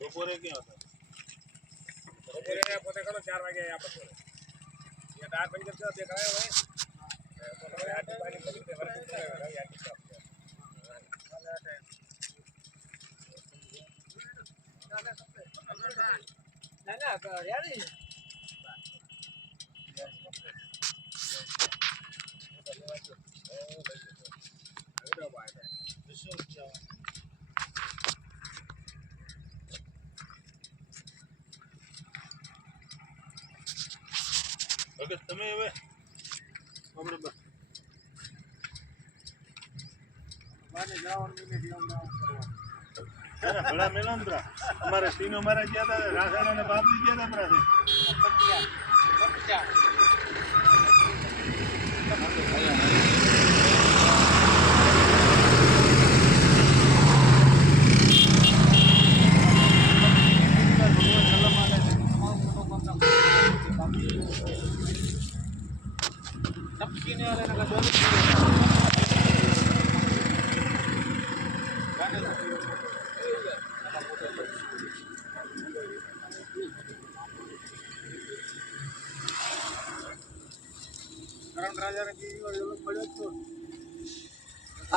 બપોરે ક્યાં હતા બપોરે પોતે કરો ચાર વાગે આ બપોરે ટાર પંચર થયો તે કરાયો હોય તો તમે આટલી પાણી કરી દે વરસાદ કરાયો હવે આટલી stop છે. ભગત તમે હવે આપણે બ- અરે ભલા મેલાંતરા અમારે સીનો મારા ગયા હતા રાસાણા ને બાપજી ગયા હતા પરાથી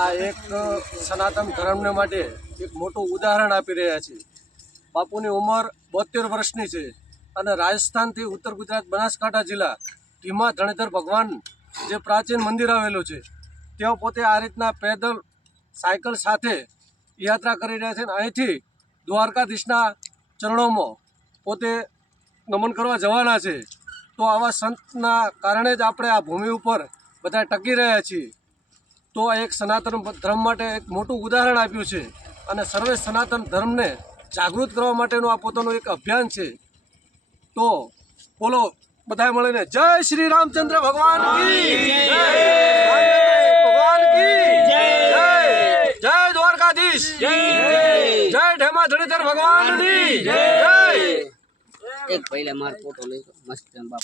આ એક સનાતન ધર્મને માટે એક મોટું ઉદાહરણ આપી રહ્યા છે. બાપુની ઉંમર બોતેર વર્ષની છે અને રાજસ્થાનથી ઉત્તર ગુજરાત બનાસકાંઠા જિલ્લા ધીમા ધણેધર ભગવાન જે પ્રાચીન મંદિર આવેલું છે, તેઓ પોતે આ રીતના પેદલ, સાયકલ સાથે યાત્રા કરી રહ્યા છે અને અહીંથી દ્વારકાધીશના ચરણોમાં પોતે નમન કરવા જવાના છે. તો આવા સંતના કારણે જ આપણે આ ભૂમિ ઉપર બધા ટકી રહ્યા છીએ. તો આ એક સનાતન ધર્મ માટે એક મોટું ઉદાહરણ આપ્યું છે અને સર્વે સનાતન ધર્મને જાગૃત કરવા માટેનું આ પોતાનું એક અભિયાન છે. તો બોલો બધા મળીને જય શ્રી રામચંદ્ર ભગવાન જય. ભગવાન જય. જય. દ્વારકાધીશ. જય. જય. ઢેમા ધણીધર ભગવાન જય. એક પહેલા મારો ફોટો લઈ મસ્ત બાપ